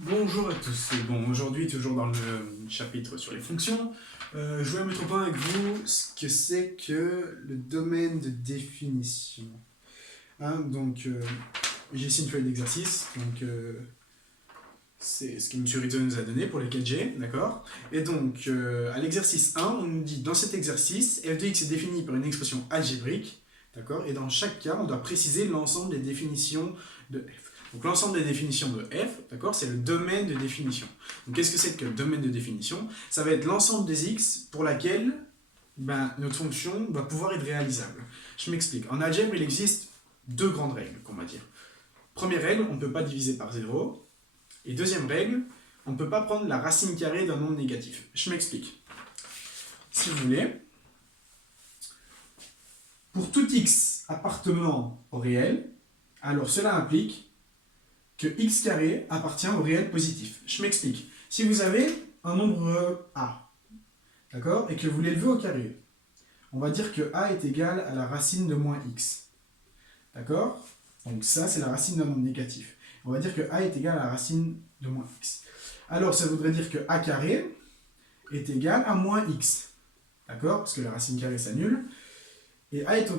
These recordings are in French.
Bonjour à tous. Bon, aujourd'hui, toujours dans le chapitre sur les fonctions, je voulais mettre au point avec vous ce que c'est que le domaine de définition. J'ai ici une feuille d'exercice, c'est ce que M. Rizzo nous a donné pour les 4G, d'accord? Et donc, à l'exercice 1, on nous dit, dans cet exercice, f de x est défini par une expression algébrique, d'accord? Et dans chaque cas, on doit préciser l'ensemble des définitions de f. Donc l'ensemble des définitions de f, d'accord, c'est le domaine de définition. Donc qu'est-ce que c'est que le domaine de définition? Ça va être l'ensemble des x pour laquelle notre fonction va pouvoir être réalisable. Je m'explique. En algèbre, il existe deux grandes règles, qu'on va dire. Première règle, on ne peut pas diviser par 0. Et deuxième règle, on ne peut pas prendre la racine carrée d'un nombre négatif. Je m'explique. Si vous voulez, pour tout x appartenant au réel, alors cela implique que x carré appartient au réel positif. Je m'explique. Si vous avez un nombre a, d'accord, et que vous l'élevez au carré, on va dire que a est égal à la racine de moins x. D'accord? Donc ça, c'est la racine d'un nombre négatif. On va dire que a est égal à la racine de moins x. Alors, ça voudrait dire que a carré est égal à moins x. D'accord? Parce que la racine carrée s'annule. Et a est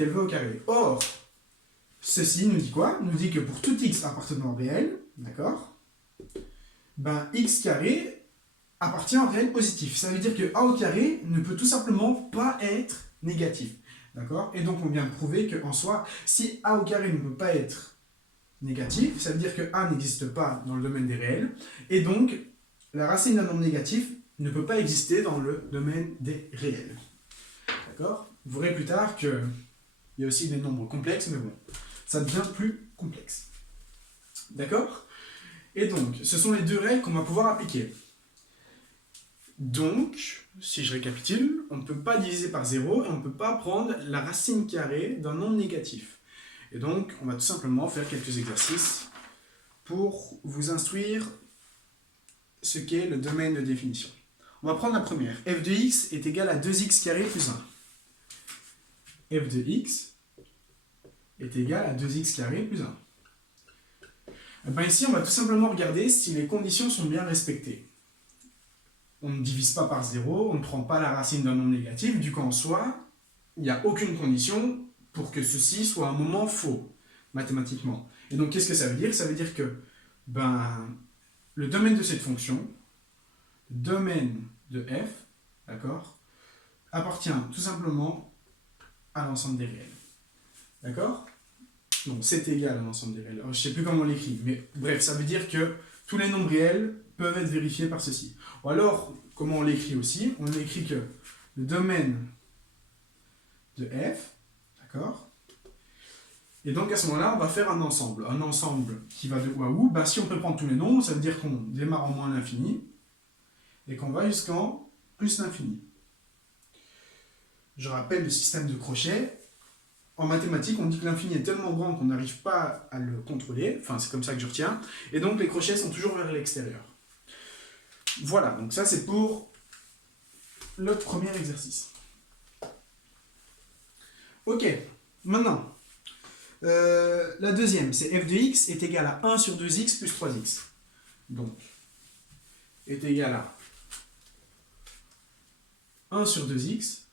élevé au carré. Or, ceci nous dit quoi? Nous dit que pour tout x appartenant au réel, d'accord, x carré appartient au réel positif. Ça veut dire que a au carré ne peut tout simplement pas être négatif. D'accord? Et donc on vient de prouver qu'en soi, si a au carré ne peut pas être négatif, ça veut dire que a n'existe pas dans le domaine des réels, et donc la racine d'un nombre négatif ne peut pas exister dans le domaine des réels. D'accord? Vous verrez plus tard qu'il y a aussi des nombres complexes, mais bon, ça devient plus complexe. D'accord? Et donc, ce sont les deux règles qu'on va pouvoir appliquer. Donc, si je récapitule, on ne peut pas diviser par 0 et on ne peut pas prendre la racine carrée d'un nombre négatif. Et donc, on va tout simplement faire quelques exercices pour vous instruire ce qu'est le domaine de définition. On va prendre la première. f de x est égal à 2x carré plus 1. f de x est égal à 2x carré plus 1. Ici, on va tout simplement regarder si les conditions sont bien respectées. On ne divise pas par 0, on ne prend pas la racine d'un nombre négatif, du coup en soi, il n'y a aucune condition pour que ceci soit un moment faux, mathématiquement. Et donc qu'est-ce que ça veut dire? Ça veut dire que le domaine de cette fonction, le domaine de f, d'accord, appartient tout simplement à l'ensemble des réels. D'accord? Donc c'est égal à l'ensemble des réels. Alors, je ne sais plus comment on l'écrit, mais bref, ça veut dire que tous les nombres réels peuvent être vérifiés par ceci. Ou alors, comment on l'écrit aussi? On écrit que le domaine de f, d'accord? Et donc à ce moment-là, on va faire un ensemble. Un ensemble qui va de où à où? Si on peut prendre tous les nombres, ça veut dire qu'on démarre en moins l'infini et qu'on va jusqu'en plus l'infini. Je rappelle le système de crochet. En mathématiques, on dit que l'infini est tellement grand qu'on n'arrive pas à le contrôler. Enfin, c'est comme ça que je retiens. Et donc les crochets sont toujours vers l'extérieur. Voilà, donc ça c'est pour le premier exercice. Ok, maintenant, la deuxième, c'est f de x est égal à 1 sur 2x plus 3x. Donc, est égal à 1 sur 2x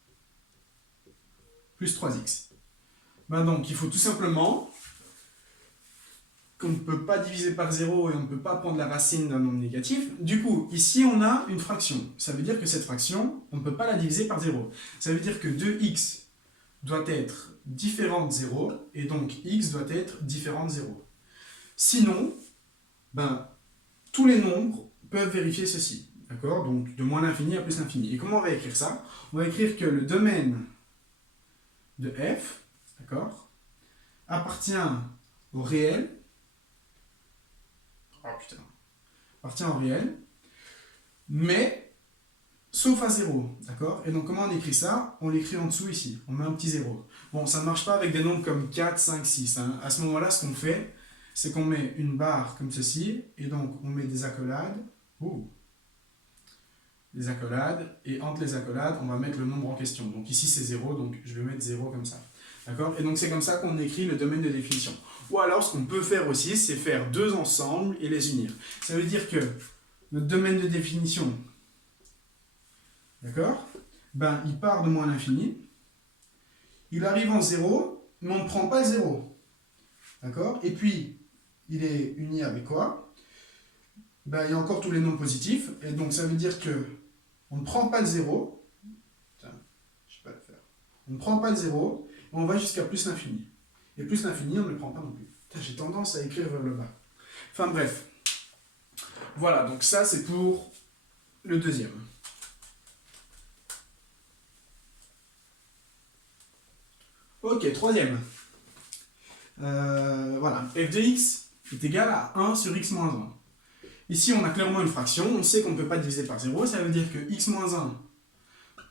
plus 3x. Donc, il faut tout simplement qu'on ne peut pas diviser par 0 et on ne peut pas prendre la racine d'un nombre négatif. Du coup, ici, on a une fraction. Ça veut dire que cette fraction, on ne peut pas la diviser par 0. Ça veut dire que 2x doit être différent de 0, et donc x doit être différent de 0. Sinon, tous les nombres peuvent vérifier ceci. D'accord? Donc, de moins l'infini à plus l'infini. Et comment on va écrire ça? On va écrire que le domaine de f, d'accord, appartient au réel. Oh putain. Appartient au réel, mais sauf à 0, d'accord? Et donc comment on écrit ça? On l'écrit en dessous ici, on met un petit 0. Bon, ça ne marche pas avec des nombres comme 4, 5, 6. Hein. À ce moment-là, ce qu'on fait, c'est qu'on met une barre comme ceci, et donc on met des accolades. Des accolades, et entre les accolades, on va mettre le nombre en question. Donc ici c'est 0, donc je vais mettre 0 comme ça. D'accord? Et donc c'est comme ça qu'on écrit le domaine de définition. Ou alors, ce qu'on peut faire aussi, c'est faire deux ensembles et les unir. Ça veut dire que notre domaine de définition, d'accord, ben, il part de moins l'infini, il arrive en 0, mais on ne prend pas 0. D'accord? Et puis, il est uni avec quoi? Ben, il y a encore tous les nombres positifs, et donc ça veut dire que on ne prend pas le 0. Tiens, je ne sais pas le faire. On ne prend pas le 0, et on va jusqu'à plus l'infini. Et plus l'infini, on ne le prend pas non plus. J'ai tendance à écrire vers le bas. Enfin bref. Voilà, donc ça c'est pour le deuxième. Ok, troisième. Voilà, f de x est égal à 1 sur x moins 1. Ici, on a clairement une fraction, on sait qu'on ne peut pas diviser par 0, ça veut dire que x moins 1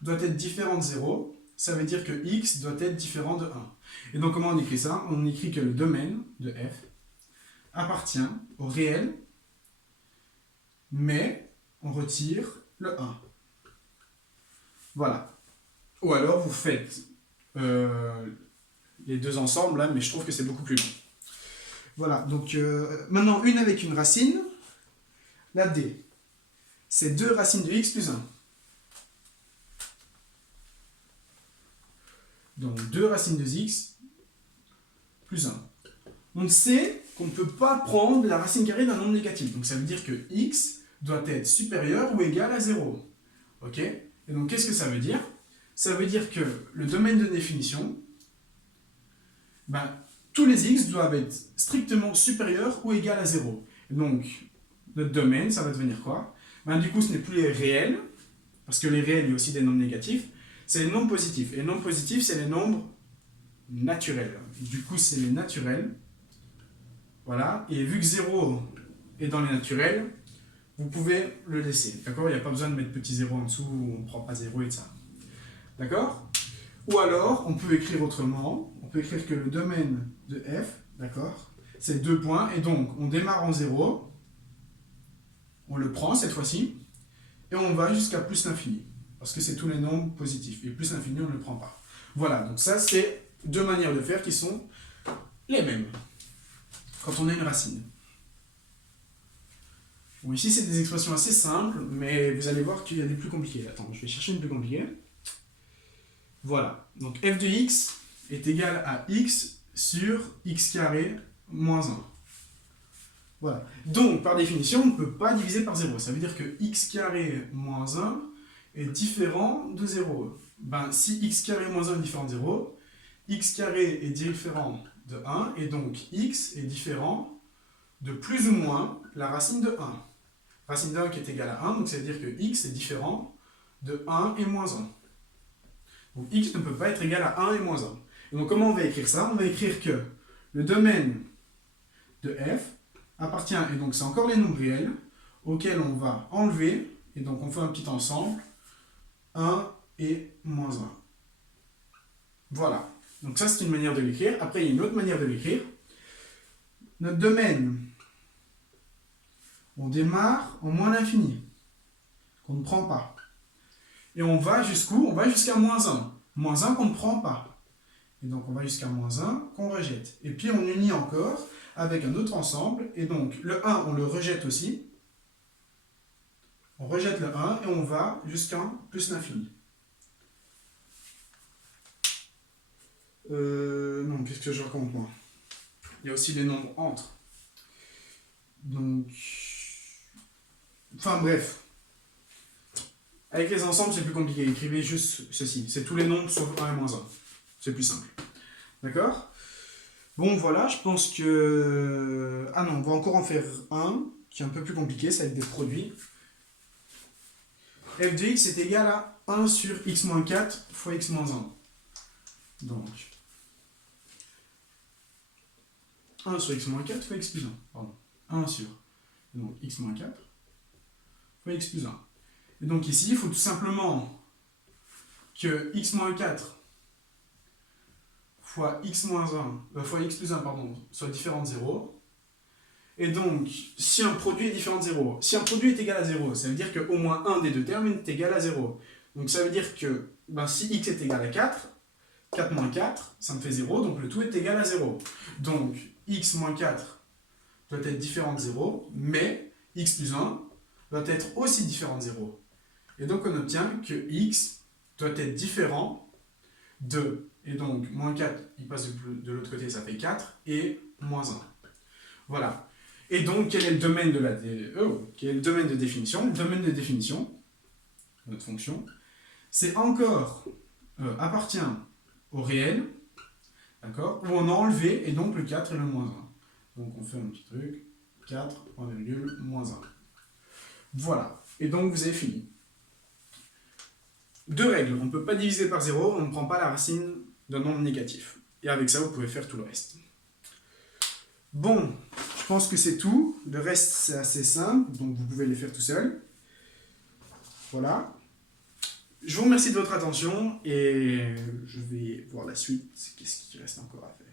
doit être différent de 0, ça veut dire que x doit être différent de 1. Et donc, comment on écrit ça? On écrit que le domaine de f appartient au réel, mais on retire le 1. Voilà. Ou alors, vous faites les deux ensemble, là, mais je trouve que c'est beaucoup plus long. Voilà, donc maintenant, une avec une racine. La d, c'est 2 racines de x plus 1. Donc 2 racines de x plus 1. On sait qu'on ne peut pas prendre la racine carrée d'un nombre négatif. Donc ça veut dire que x doit être supérieur ou égal à 0. Ok? Et donc qu'est-ce que ça veut dire? Ça veut dire que le domaine de définition, ben, tous les x doivent être strictement supérieurs ou égal à 0. Et donc notre domaine, ça va devenir quoi? Ben, du coup, ce n'est plus les réels, parce que les réels, il y a aussi des nombres négatifs, c'est les nombres positifs. Et les nombres positifs, c'est les nombres naturels. Du coup, c'est les naturels. Voilà. Et vu que 0 est dans les naturels, vous pouvez le laisser. D'accord? Il n'y a pas besoin de mettre petit 0 en dessous, on ne prend pas 0 et ça. D'accord? Ou alors, on peut écrire autrement. On peut écrire que le domaine de f, d'accord, c'est 2 points. Et donc, on démarre en 0. On le prend cette fois-ci, et on va jusqu'à plus l'infini, parce que c'est tous les nombres positifs, et plus l'infini, on ne le prend pas. Voilà, donc ça, c'est deux manières de faire qui sont les mêmes, quand on a une racine. Bon, ici, c'est des expressions assez simples, mais vous allez voir qu'il y a des plus compliquées. Attends, je vais chercher une plus compliquée. Voilà, donc f de x est égal à x sur x carré moins 1. Voilà. Donc, par définition, on ne peut pas diviser par 0. Ça veut dire que x carré moins 1 est différent de 0. Ben, si x carré moins 1 est différent de 0, x carré est différent de 1, et donc x est différent de plus ou moins la racine de 1. Racine de 1 qui est égale à 1, donc ça veut dire que x est différent de 1 et moins 1. Donc x ne peut pas être égal à 1 et moins 1. Et donc comment on va écrire ça? On va écrire que le domaine de f appartient, et donc c'est encore les nombres réels, auxquels on va enlever, et donc on fait un petit ensemble, 1 et moins 1. Voilà. Donc ça c'est une manière de l'écrire. Après il y a une autre manière de l'écrire. Notre domaine, on démarre en moins l'infini, qu'on ne prend pas. Et on va jusqu'où? On va jusqu'à moins 1. Moins 1 qu'on ne prend pas. Et donc on va jusqu'à moins 1 qu'on rejette. Et puis on unit encore avec un autre ensemble, et donc le 1 on le rejette aussi, on rejette le 1 et on va jusqu'à plus l'infini. Non, qu'est-ce que je raconte moi? Il y a aussi des nombres entre. Donc, enfin bref, avec les ensembles c'est plus compliqué, écrivez juste ceci, c'est tous les nombres sauf 1 et moins 1, c'est plus simple. D'accord? Bon, voilà, je pense que... Ah non, on va encore en faire un, qui est un peu plus compliqué, ça va être des produits. f de x est égal à 1 sur x moins 4 fois x moins 1. Donc, 1 sur x moins 4 fois x plus 1. Pardon. 1 sur donc, x moins 4 fois x plus 1. Et donc ici, il faut tout simplement que x moins 4 fois x moins 1, fois x plus 1, pardon, soit différent de 0. Et donc, si un produit est différent de 0, si un produit est égal à 0, ça veut dire qu'au moins un des deux termes est égal à 0. Donc ça veut dire que ben, si x est égal à 4, 4 moins 4, ça me fait 0, donc le tout est égal à 0. Donc x moins 4 doit être différent de 0, mais x plus 1 doit être aussi différent de 0. Et donc on obtient que x doit être différent de, et donc moins 4, il passe de l'autre côté, ça fait 4, et moins 1. Voilà. Et donc quel est le domaine de quel est le domaine de définition? Le domaine de définition de notre fonction, c'est encore appartient au réel, d'accord, où on a enlevé, et donc le 4 et le moins 1. Donc on fait un petit truc, 4, point virgule, moins 1. Voilà. Et donc vous avez fini. Deux règles, on ne peut pas diviser par 0, on ne prend pas la racine d'un nombre négatif. Et avec ça, vous pouvez faire tout le reste. Bon, je pense que c'est tout. Le reste, c'est assez simple, donc vous pouvez les faire tout seul. Voilà. Je vous remercie de votre attention et je vais voir la suite. Qu'est-ce qu'il reste encore à faire?